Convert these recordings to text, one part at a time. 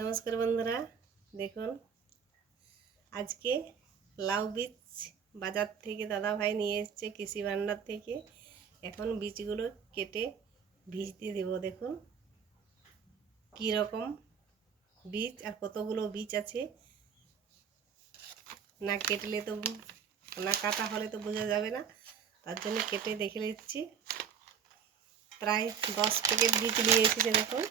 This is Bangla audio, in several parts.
নমস্কার বন্ধুরা, দেখুন আজকে লাউ বীজ বাজার থেকে দাদা ভাই নিয়ে এসেছে কৃষি ভান্ডার থেকে। এখন বীজগুলো কেটে ভিজতে দেব। দেখুন কি রকম বীজ আর কতগুলো বীজ আছে। না কেটলে তো না কাটা হলে তো বোঝা যাবে না, তার জন্য কেটে দেখে নিচ্ছি। প্রায় 10 প্যাকেট বীজ নিয়ে এসেছে। দেখুন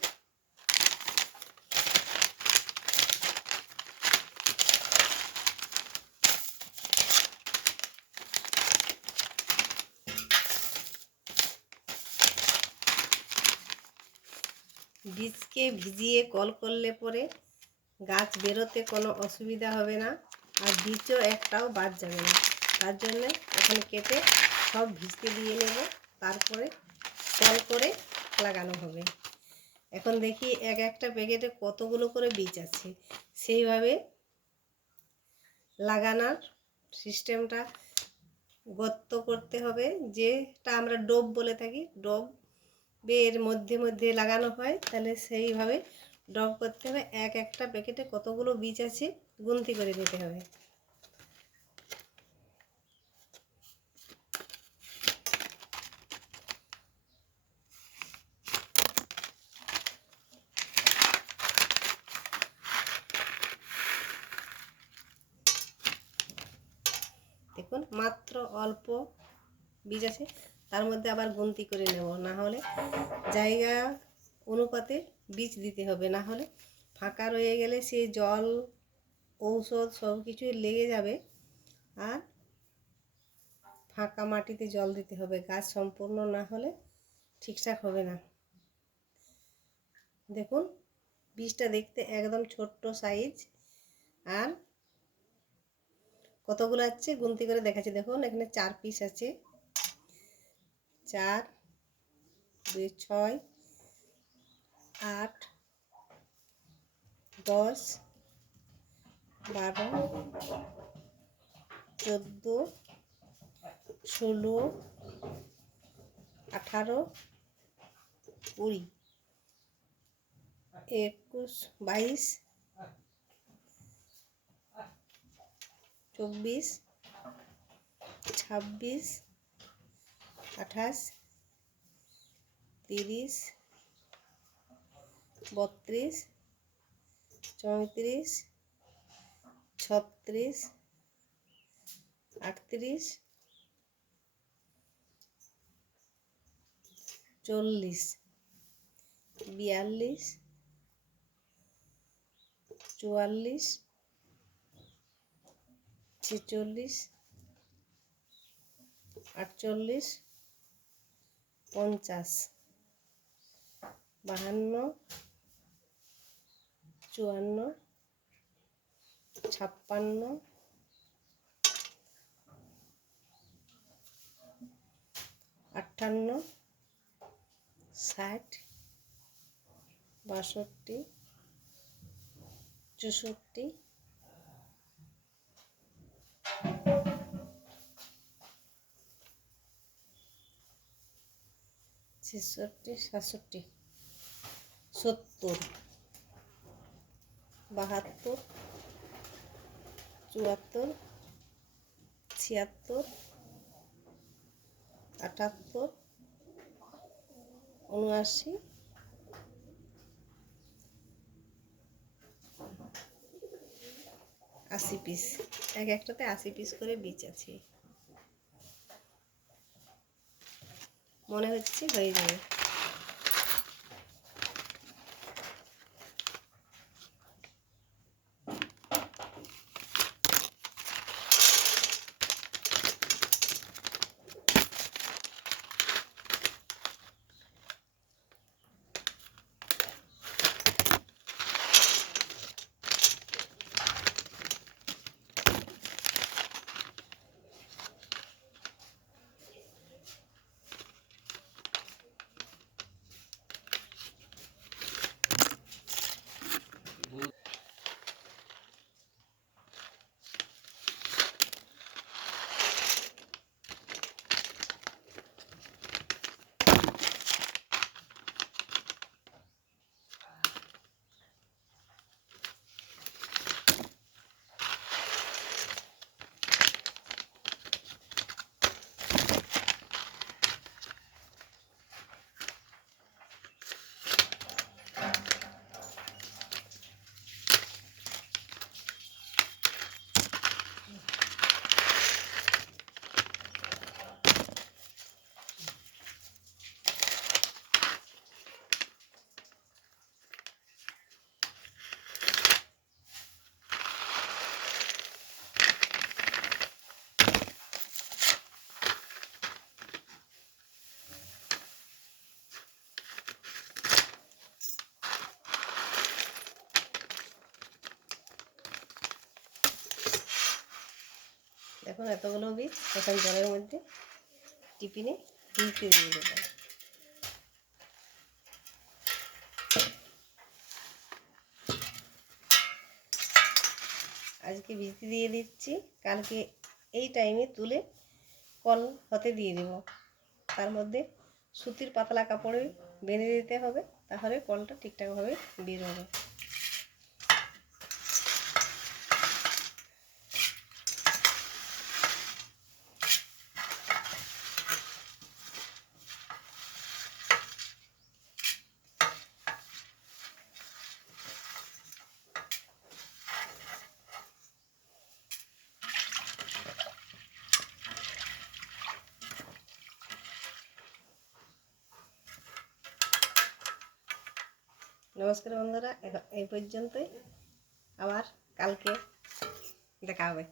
বীজকে ভিজিয়ে কল করলে পরে গাছ বেরোতে কোনো অসুবিধা হবে না, আর বীজও একটাও বাদ যাবে না। তার জন্য এখন কেটে সব ভিজতে দিয়ে নেব, তারপরে কল করে লাগানো হবে। এখন দেখি এক একটা প্যাকেটে কতগুলো করে বীজ আছে, সেইভাবে লাগানোর সিস্টেমটা গর্ত করতে হবে, যেটা আমরা ডোব বলে থাকি। ডোব এর মধ্যে মধ্যে লাগানো হয়, তাহলে সেইভাবে ডব করতে হবে। এক একটা প্যাকেটে কতগুলো বীজ আছে গুনতি করে নিতে হবে। দেখুন মাত্র অল্প বীজ আছে, তার মধ্যে আবার গুনতি করে নেব, না হলে জায়গা অনুপাতে বীজ দিতে হবে। না হলে ফাঁকা রয়ে গেলে সেই জল ঔষধ সব কিছুই লেগে যাবে, আর ফাঁকা মাটিতে জল দিতে হবে। গাছ সম্পূর্ণ না হলে ঠিকঠাক হবে না। দেখুন বীজটা দেখতে একদম ছোট্ট সাইজ, আর কতগুলো আছে গুনতি করে দেখাচ্ছি। দেখুন এখানে 4 পিস আছে। 4 2 6 8 10 12 14 16 18 20 21 22 24 26 28 30 32 34 36 38 40 42 44 46 48 50 52 54 56 58 60 62 64 ছেষট্টি 67 70 72 74 76 78 79 80 পিস। এক একটাতে 80 পিস করে বীজ আছে। মনে হচ্ছে হয়ে যাবে। এখন এতগুলো বীজ এখন জলের মধ্যে টিফিনে ভিজতে দিয়ে দেবো। আজকে ভিজতে দিয়ে দিচ্ছি, কালকে এই টাইমে তুলে কল হতে দিয়ে দেব। তার মধ্যে সুতির পাতলা কাপড়ে বেঁধে দিতে হবে, তাহলে কলটা ঠিকঠাকভাবে বের হবে। নমস্কার বন্ধুরা, এই পর্যন্তই, আবার কালকে দেখা হবে।